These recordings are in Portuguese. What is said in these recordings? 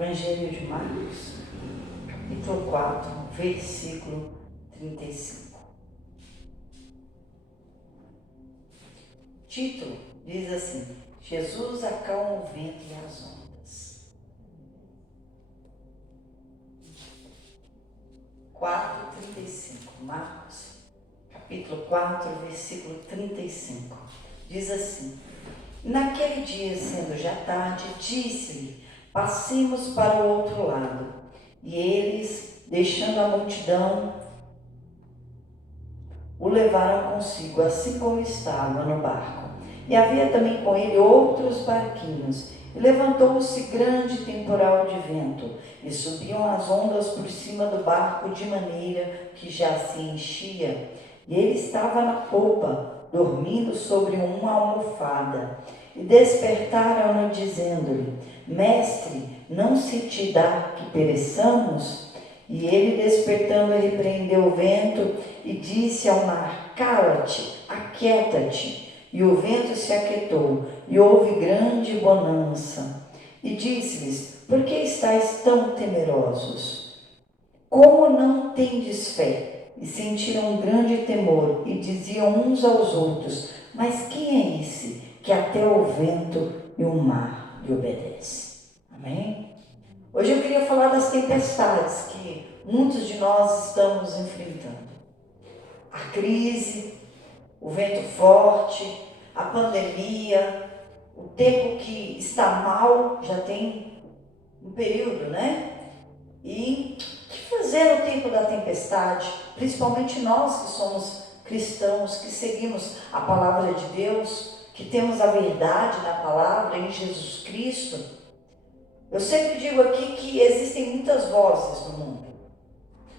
Evangelho de Marcos, capítulo 4, versículo 35. Título diz assim: Jesus acalma o vento e as ondas. 4:35. Marcos, capítulo 4, versículo 35. Diz assim: Naquele dia, sendo já tarde, disse-lhe: Passemos para o outro lado. E eles, deixando a multidão, o levaram consigo, assim como estava no barco. E havia também com ele outros barquinhos. E levantou-se grande temporal de vento, e subiam as ondas por cima do barco, de maneira que já se enchia. E ele estava na popa, dormindo sobre uma almofada. E despertaram-no, dizendo-lhe: Mestre, não se te dá que pereçamos? E ele, despertando, repreendeu o vento e disse ao mar: Cala-te, aquieta-te. E o vento se aquietou, e houve grande bonança. E disse-lhes: Por que estáis tão temerosos? Como não tendes fé? E sentiram um grande temor, e diziam uns aos outros: Mas quem é esse que até o vento e o mar lhe obedece? Amém? Hoje eu queria falar das tempestades que muitos de nós estamos enfrentando. A crise, o vento forte, a pandemia, o tempo que está mal, já tem um período, né? E o que fazer no tempo da tempestade? Principalmente nós que somos cristãos, que seguimos a palavra de Deus, que temos a verdade na palavra em Jesus Cristo. Eu sempre digo aqui que existem muitas vozes no mundo,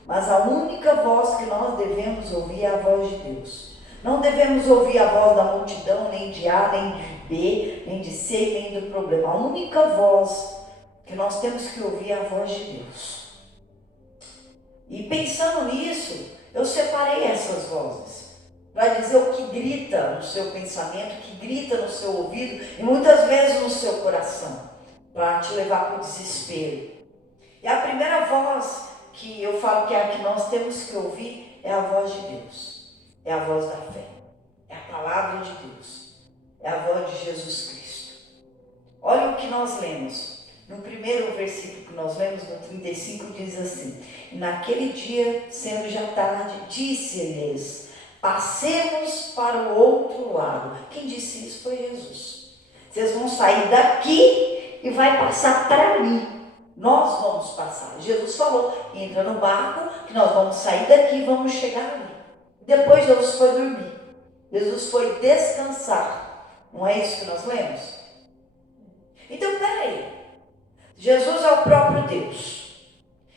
mas a única voz que nós devemos ouvir é a voz de Deus. Não devemos ouvir a voz da multidão, nem de A, nem de B, nem de C, nem do problema. A única voz que nós temos que ouvir é a voz de Deus. E pensando nisso, eu separei essas vozes para dizer o que grita no seu pensamento, o que grita no seu ouvido e muitas vezes no seu coração, para te levar para o desespero. E a primeira voz que eu falo que é a que nós temos que ouvir é a voz de Deus. É a voz da fé. É a palavra de Deus. É a voz de Jesus Cristo. Olha o que nós lemos. No primeiro versículo que nós lemos, no 35, diz assim: Naquele dia, sendo já tarde, disse-lhes: Passemos para o outro lado. Quem disse isso foi Jesus. Vocês vão sair daqui e vai passar para ali. Nós vamos passar. Jesus falou: entra no barco, que nós vamos sair daqui e vamos chegar ali. Depois Jesus foi dormir. Jesus foi descansar. Não é isso que nós lemos? Então, peraí. Jesus é o próprio Deus.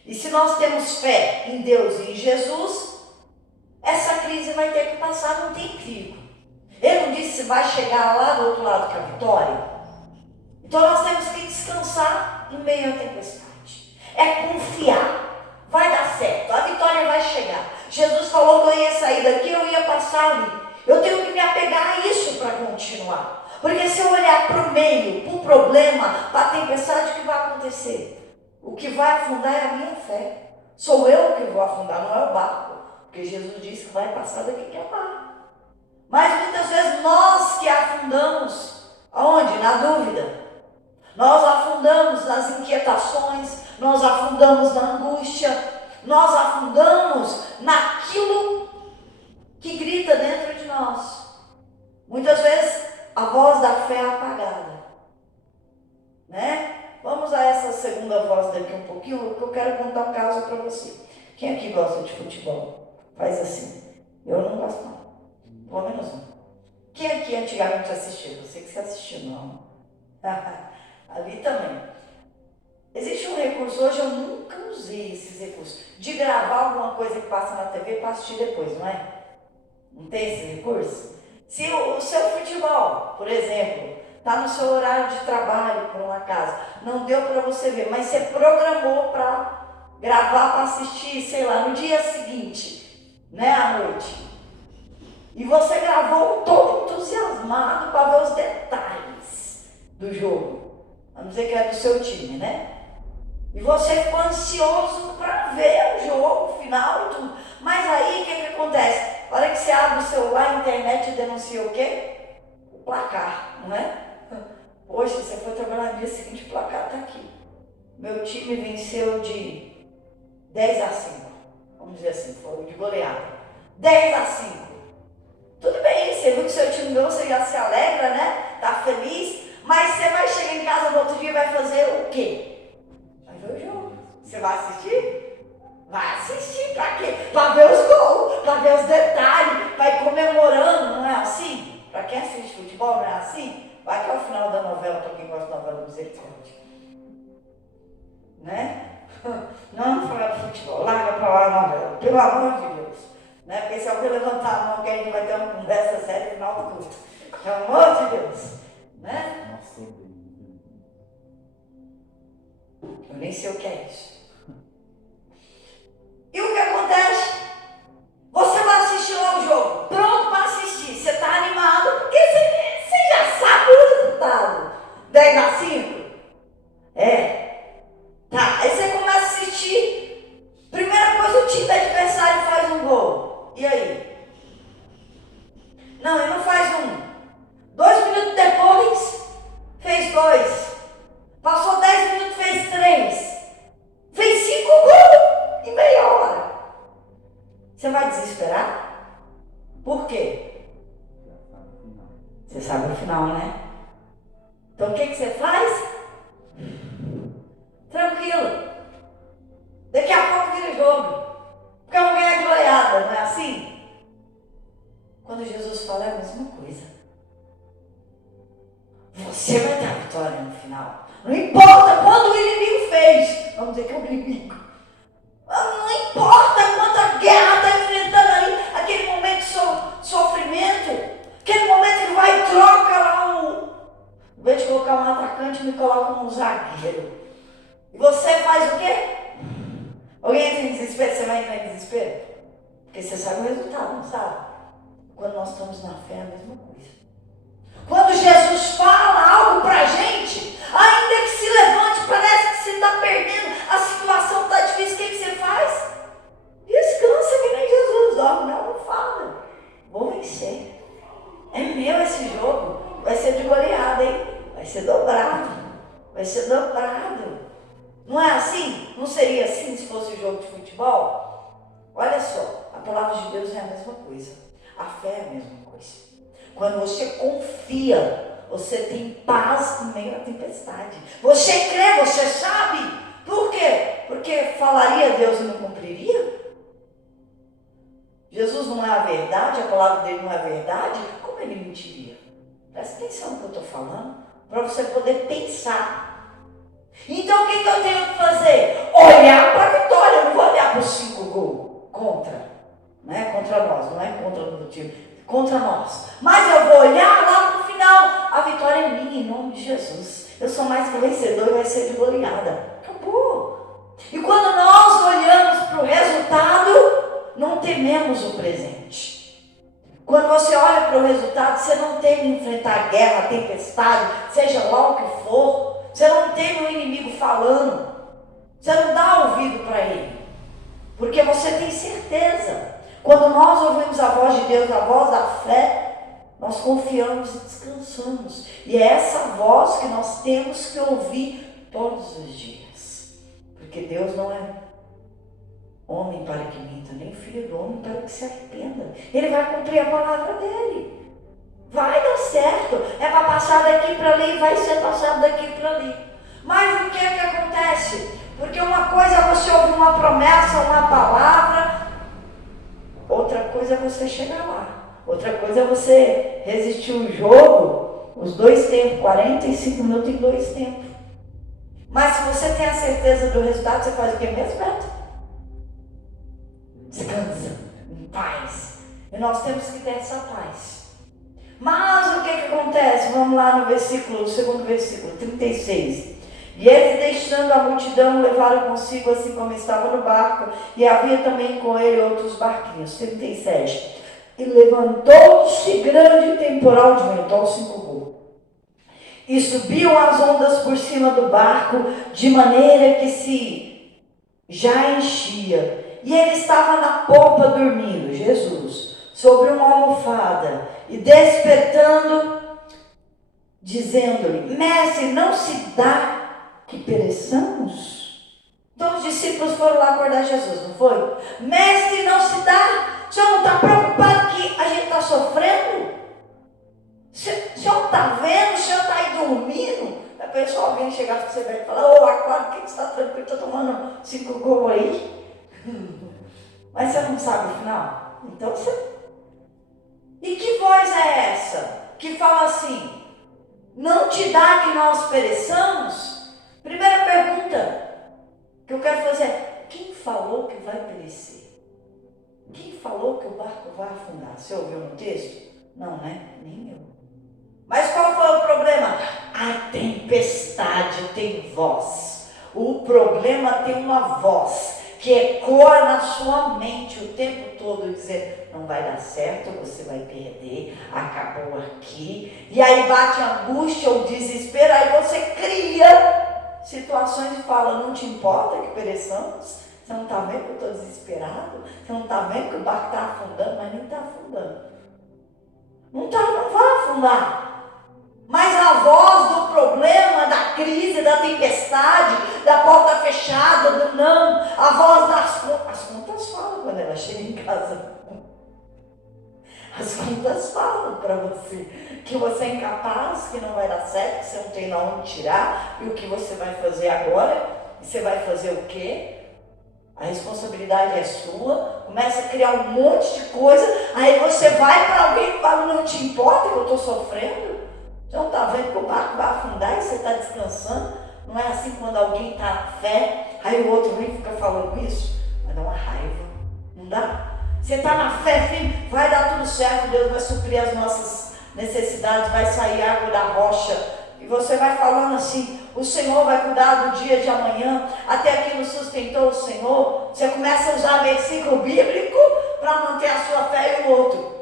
E se nós temos fé em Deus e em Jesus, essa crise vai ter que passar, não tem perigo. Ele não disse se vai chegar lá do outro lado que é a vitória. Então nós temos que descansar em meio à tempestade. É confiar. Vai dar certo, a vitória vai chegar. Jesus falou que eu ia sair daqui, eu ia passar ali. Eu tenho que me apegar a isso para continuar. Porque se eu olhar para o meio, para o problema, para a tempestade, o que vai acontecer? O que vai afundar é a minha fé. Sou eu que vou afundar, não é o barco. Porque Jesus disse que vai passar daqui que é mar. Mas muitas vezes nós que afundamos, aonde? Na dúvida. Nós afundamos nas inquietações, nós afundamos na angústia, nós afundamos naquilo que grita dentro de nós. Muitas vezes a voz da fé é apagada, né? Vamos a essa segunda voz daqui um pouquinho, porque eu quero contar um caso para você. Quem aqui gosta de futebol? Faz assim. Eu não gosto não, pelo menos não. Quem aqui antigamente assistiu? Eu sei que você assistiu, não. Ali também. Existe um recurso, hoje eu nunca usei esses recursos, de gravar alguma coisa que passa na TV para assistir depois, não é? Não tem esse recurso? Se o seu futebol, por exemplo, está no seu horário de trabalho, por um acaso, não deu para você ver, mas você programou para gravar, para assistir, sei lá, no dia seguinte, né, à noite. E você gravou todo entusiasmado para ver os detalhes do jogo. A não ser que é do seu time, né? E você ficou ansioso para ver o jogo, o final e tudo. Mas aí o que acontece? Na hora que você abre o celular, a internet denuncia o quê? O placar, não é? Hoje você foi trabalhar no dia seguinte, o placar está aqui. Meu time venceu de 10-5. Vamos dizer assim, foi de goleada. 10-5. Tudo bem, você viu que seu time ganhou, você já se alegra, né? Tá feliz. Mas você vai chegar em casa no outro dia e vai fazer o quê? Vai ver o jogo. Você vai assistir? Vai assistir pra quê? Pra ver os gols, pra ver os detalhes, vai ir comemorando, não é assim? Pra quem assiste futebol, não é assim? Vai que é o final da novela, pra quem gosta de novela Misericórdia. Né? Não falar de futebol, larga pra lá a novela, pelo amor de Deus. Né? Porque se alguém levantar a mão, que a gente vai ter uma conversa séria no final do culto. Pelo amor de Deus. Né? Nossa, eu nem sei o que é isso. E o que acontece? Você vai assistir lá o jogo, pronto para assistir. Você está animado porque você já sabe o resultado. 10-5? É. Tá, aí você começa a assistir. Primeira coisa, o time adversário faz um gol. E aí? Não, ele não faz um. 2 minutos depois, fez 2. Passou 10 minutos, fez 3. Fez 5 gols em meia hora. Você vai desesperar? Por quê? Você sabe o final, né? Então o que você faz? Tranquilo. Daqui a pouco vira jogo. Porque eu vou ganhar de goleada, não é assim? Quando Jesus fala, é a mesma coisa. Você vai ter a vitória no final. Não importa quanto o inimigo fez. Vamos dizer que é o inimigo. Não importa quanta guerra está enfrentando ali. Aquele momento de sofrimento. Aquele momento que vai e troca lá em vez de colocar um atacante, me coloca um zagueiro. E você faz o quê? Alguém entra em desespero? Você vai entrar em desespero? Porque você sabe o resultado, não sabe? Quando nós estamos na fé, é a mesma coisa. Quando Jesus fala algo pra gente, ainda que se levante, parece que você está perdendo, a situação está difícil, o que você faz? Descansa que nem Jesus, dorme, não fala. Vou vencer. É meu esse jogo, vai ser de goleada, hein? Vai ser dobrado, vai ser dobrado. Não é assim? Não seria assim se fosse um jogo de futebol? Olha só, a palavra de Deus é a mesma coisa. A fé é a mesma coisa. Quando você confia, você tem paz no meio da tempestade. Você crê, você sabe. Por quê? Porque falaria Deus e não cumpriria? Jesus não é a verdade, a palavra dele não é a verdade, como ele mentiria? Presta atenção no que eu estou falando, para você poder pensar. Então o que eu tenho que fazer? Olhar para a vitória, eu não vou olhar para os 5 gols contra, né? Contra nós, não é contra o time, contra nós. Mas eu vou olhar lá no final, a vitória é minha em nome de Jesus. Eu sou mais que vencedor e vai ser de goleada. Acabou. E quando nós olhamos para o resultado, não tememos o presente. Quando você olha para o resultado, você não teme enfrentar a guerra, a tempestade, seja lá o que for. Você não teme o inimigo falando. Você não dá ouvido para ele. Porque você tem certeza. Quando nós ouvimos a voz de Deus, a voz da fé, nós confiamos e descansamos. E é essa voz que nós temos que ouvir todos os dias. Porque Deus não é homem para que minta, nem filho do homem para que se arrependa. Ele vai cumprir a palavra dele. Vai dar certo. É para passar daqui para ali, vai ser passado daqui para ali. Mas o que é que acontece? Porque uma coisa é você ouvir uma promessa, uma palavra. Outra coisa é você chegar lá. Outra coisa é você resistir o jogo, os 2 tempos, 45 minutos em 2 tempos. Mas se você tem a certeza do resultado, você faz o que mesmo, Beto? Descansa, em paz. E nós temos que ter essa paz. Mas o que acontece? Vamos lá no versículo, segundo versículo, 36. E eles, deixando a multidão, levaram consigo assim como estava no barco, e havia também com ele outros barquinhos. 37. E levantou-se grande temporal de vento, aos 5 gols. E subiam as ondas por cima do barco, de maneira que se já enchia. E ele estava na popa dormindo, Jesus, sobre uma almofada, e despertando, dizendo-lhe: Mestre, não se dá que pereçamos? Então os discípulos foram lá acordar Jesus, não foi? Mestre, não se dá? O senhor não está preocupado que a gente está sofrendo? O senhor não está vendo? O senhor está aí dormindo? A pessoa, alguém chegar para você e falar: ô, acorda, por que você está tranquilo? Está tomando 5 gols aí? Mas você não sabe o final? Então você... E que voz é essa? Que fala assim: não te dá que nós pereçamos? Primeira pergunta que eu quero fazer é: quem falou que vai perecer? Quem falou que o barco vai afundar? Você ouviu no texto? Não, né? Nem eu. Mas qual foi o problema? A tempestade tem voz. O problema tem uma voz que ecoa na sua mente o tempo todo, dizendo: não vai dar certo, você vai perder, acabou aqui. E aí bate a angústia, o desespero, aí você cria situações e fala: não te importa que pereçamos? Você não está vendo que eu estou desesperado? Você não está vendo que o barco está afundando? Mas nem está afundando. Não vai afundar. Mas a voz do problema, da crise, da tempestade, da porta fechada, do não, a voz das contas. As contas falam quando ela chega em casa. As contas falam para você que você é incapaz, que não vai dar certo, que você não tem de onde tirar, e o que você vai fazer agora? E você vai fazer o quê? A responsabilidade é sua, começa a criar um monte de coisa, aí você vai para alguém e fala: não te importa que eu estou sofrendo? Você não está vendo que o barco vai afundar e você está descansando? Não é assim quando alguém está na fé, aí o outro vem e fica falando isso? Vai dar uma raiva, não dá? Você está na fé, filho, vai dar tudo certo, Deus vai suprir as nossas necessidades, vai sair água da rocha. E você vai falando assim: o Senhor vai cuidar do dia de amanhã, até aqui nos sustentou o Senhor. Você começa a usar versículo bíblico para manter a sua fé, e o outro: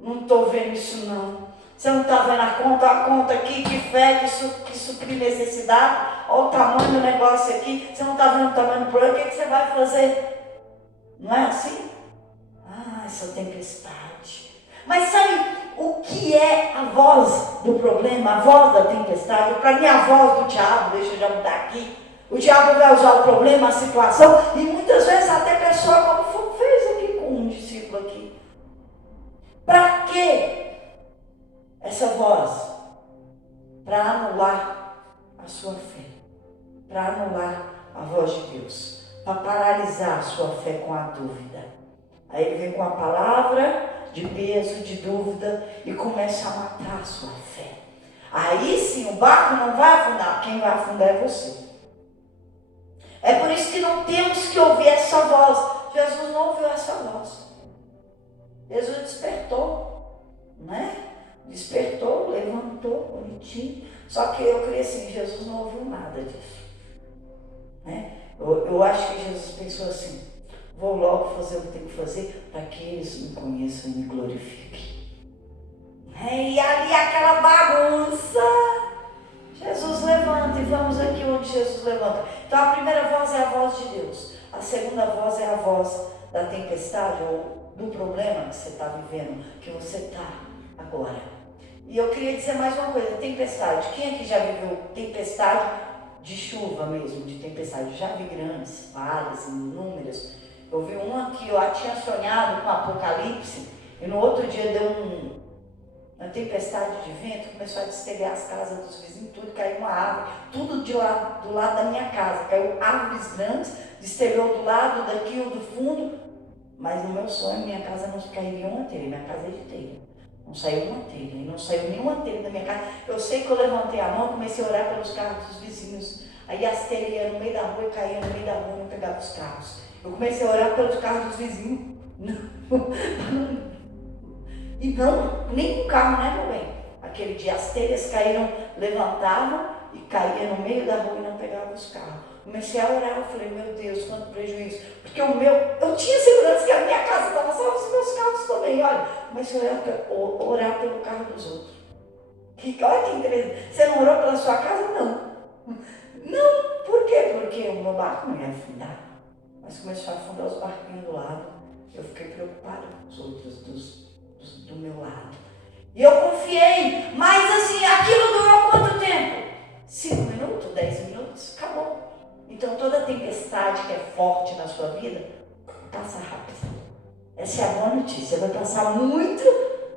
não estou vendo isso não. Você não está vendo a conta aqui, que fé, que suprir necessidade, olha o tamanho do negócio aqui, você não está vendo o tamanho do problema, o que você vai fazer? Não é assim? Ah, essa tempestade. Mas sabe o que é a voz do problema, a voz da tempestade? Para mim, a voz do diabo, deixa eu já mudar aqui. O diabo vai usar o problema, a situação, e muitas vezes até pessoa, como fez aqui com um discípulo aqui. Para quê? Essa voz, para anular a sua fé, para anular a voz de Deus, para paralisar a sua fé com a dúvida. Aí ele vem com a palavra de peso, de dúvida, e começa a matar a sua fé. Aí sim, o barco não vai afundar, quem vai afundar é você. É por isso que não temos que ouvir essa voz. Jesus não ouviu essa voz. Jesus despertou, né? Despertou, levantou, bonitinho. Só que eu creio assim: Jesus não ouviu nada disso, né? Eu acho que Jesus pensou assim: vou logo fazer o que tenho que fazer para que eles me conheçam e me glorifiquem. E ali aquela bagunça. Jesus levanta, e vamos aqui onde Jesus levanta. Então a primeira voz é a voz de Deus. A segunda voz é a voz da tempestade ou do problema que você está vivendo, que você está agora. E eu queria dizer mais uma coisa: tempestade. Quem aqui já viveu tempestade de chuva mesmo, de tempestade? Já vi grandes, várias, inúmeras. Eu vi uma que eu tinha sonhado com Apocalipse, e no outro dia deu uma tempestade de vento, começou a destelhar as casas dos vizinhos, tudo, caiu uma árvore, tudo do lado da minha casa, caiu árvores grandes, destelhou do lado, daqui ou do fundo, mas no meu sonho minha casa não cairia uma telha, minha casa é de telha, não saiu uma telha, e não saiu nenhuma telha da minha casa. Eu sei que eu levantei a mão, comecei a orar pelos carros dos vizinhos, aí as telhas iam no meio da rua e caíam no meio da rua e não pegavam os carros. Eu comecei a orar pelos carros dos vizinhos, e não, nem um carro, né, meu bem? Aquele dia as telhas caíram, levantavam e caíam no meio da rua e não pegavam os carros. Comecei a orar, eu falei: meu Deus, quanto prejuízo. Porque eu tinha segurança que a minha casa estava salva, os meus carros também. Olha, comecei a orar pelo carro dos outros. Olha que interessante. Você não orou pela sua casa? Não. Não, por quê? Porque o meu barco não ia afundar. Mas começou a afundar os barquinhos do lado. Eu fiquei preocupada com os outros do meu lado. E eu confiei, mas assim, aquilo durou quanto tempo? 5 minutos, 10 minutos, acabou. Então toda tempestade que é forte na sua vida, passa rápido. Essa é a boa notícia, vai passar muito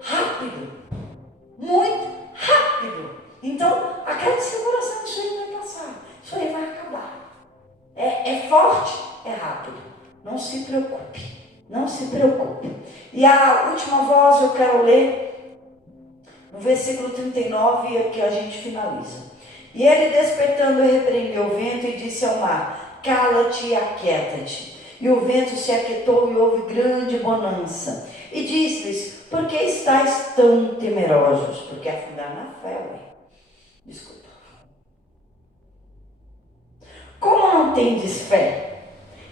rápido. Muito rápido. Então, acredite seu coração, isso aí vai passar. Isso aí vai acabar. É forte, é rápido. Não se preocupe. Não se preocupe. E a última voz eu quero ler no versículo 39, que a gente finaliza. E ele, despertando, repreendeu o vento e disse ao mar: cala-te e aquieta-te. E o vento se aquietou e houve grande bonança. E disse-lhes: por que estáis tão temerosos? Porque afundar na fé, ué. Desculpa. Como não tendes fé?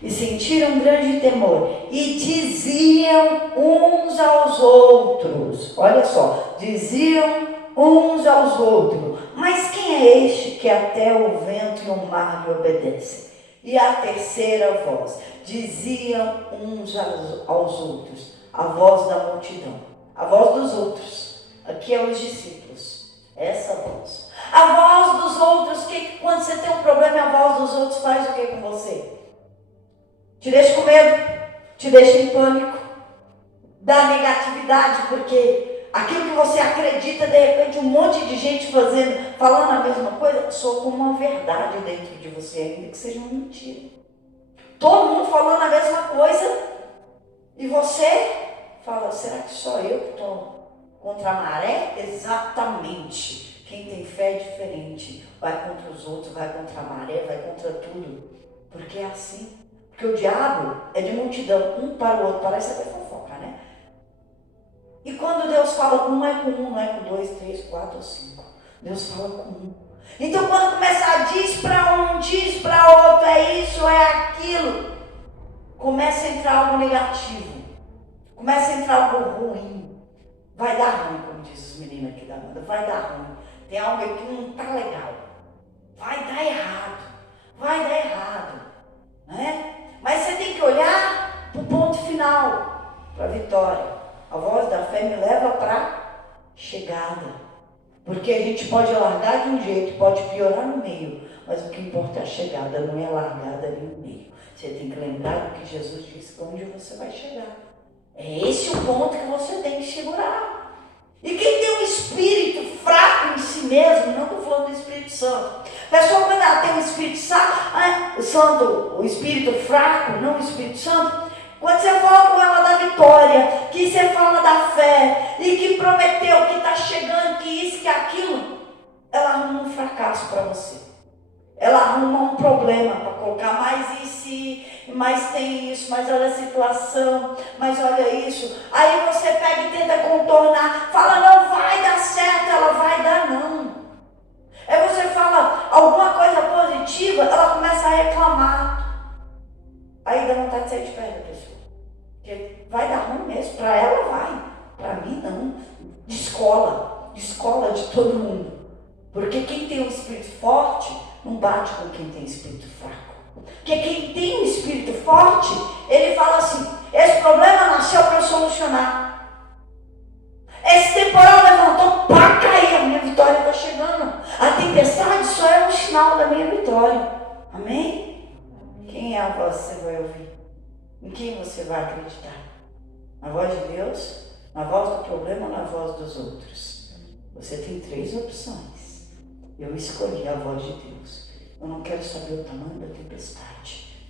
E sentiram grande temor. E diziam uns aos outros. Olha só. Diziam uns aos outros: mas quem é este que até o vento e o mar lhe obedecem? E a terceira voz: diziam uns aos outros. A voz da multidão. A voz dos outros. Aqui é os discípulos. Essa voz. A voz dos outros, que quando você tem um problema, a voz dos outros faz o que com você? Te deixa com medo, te deixa em pânico, dá negatividade, porque aquilo que você acredita, de repente um monte de gente falando a mesma coisa, soa como uma verdade dentro de você, ainda que seja uma mentira. Todo mundo falando a mesma coisa, e você fala: será que só eu que estou contra a maré? Exatamente. Quem tem fé é diferente. Vai contra os outros, vai contra a maré, vai contra tudo. Porque é assim. Porque o diabo é de multidão, um para o outro. Parece até fofoca, né? E quando Deus fala com um, é com um, não é com 2, 3, 4 ou 5. Deus fala com um. Então quando começar, diz para um, diz para outro, é isso, é aquilo, começa a entrar algo negativo. Começa a entrar algo ruim. Vai dar ruim, como diz os meninos aqui da banda. Vai dar ruim. Tem algo aqui que não está legal. Vai dar errado. Vai dar errado. Né? Mas você tem que olhar para o ponto final, para a vitória. A voz da fé me leva para a chegada. Porque a gente pode largar de um jeito, pode piorar no meio. Mas o que importa é a chegada, não é a largada ali no meio. Você tem que lembrar do que Jesus disse, para onde você vai chegar. É esse o ponto que você tem que segurar. E quem tem um espírito fraco em si mesmo, não estou falando do Espírito Santo. A pessoa, quando ela tem um Espírito Santo, o espírito fraco, não o Espírito Santo, quando você fala com ela da vitória, que você fala da fé, e que prometeu, que está chegando, que isso, que aquilo, ela arruma um fracasso para você. Ela arruma um problema para colocar, mas tem isso, mas olha a situação, mas olha isso. Aí você pega e tenta contornar, fala: não vai dar certo, ela vai dar não. Aí você fala alguma coisa positiva, ela começa a reclamar. Aí dá vontade de sair de perto da pessoa. Porque vai dar ruim mesmo, para ela vai, para mim não. Descola de todo mundo. Porque quem tem um espírito forte não bate com quem tem espírito fraco. Porque quem tem um espírito forte, ele fala assim: esse problema nasceu para eu solucionar. Esse temporal levantou para cair, a minha vitória está chegando. A tempestade só é um sinal da minha vitória. Amém? Quem é a voz que você vai ouvir? Em quem você vai acreditar? Na voz de Deus? Na voz do problema ou na voz dos outros? Você tem 3 opções. Eu escolhi a voz de Deus. Eu não quero saber o tamanho da tempestade,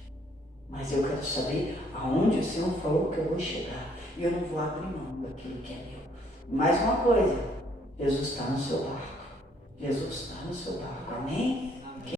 mas eu quero saber aonde o Senhor falou que eu vou chegar. E eu não vou abrir mão daquilo que é meu. Mais uma coisa: Jesus está no seu barco. Jesus está no seu barco. Amém?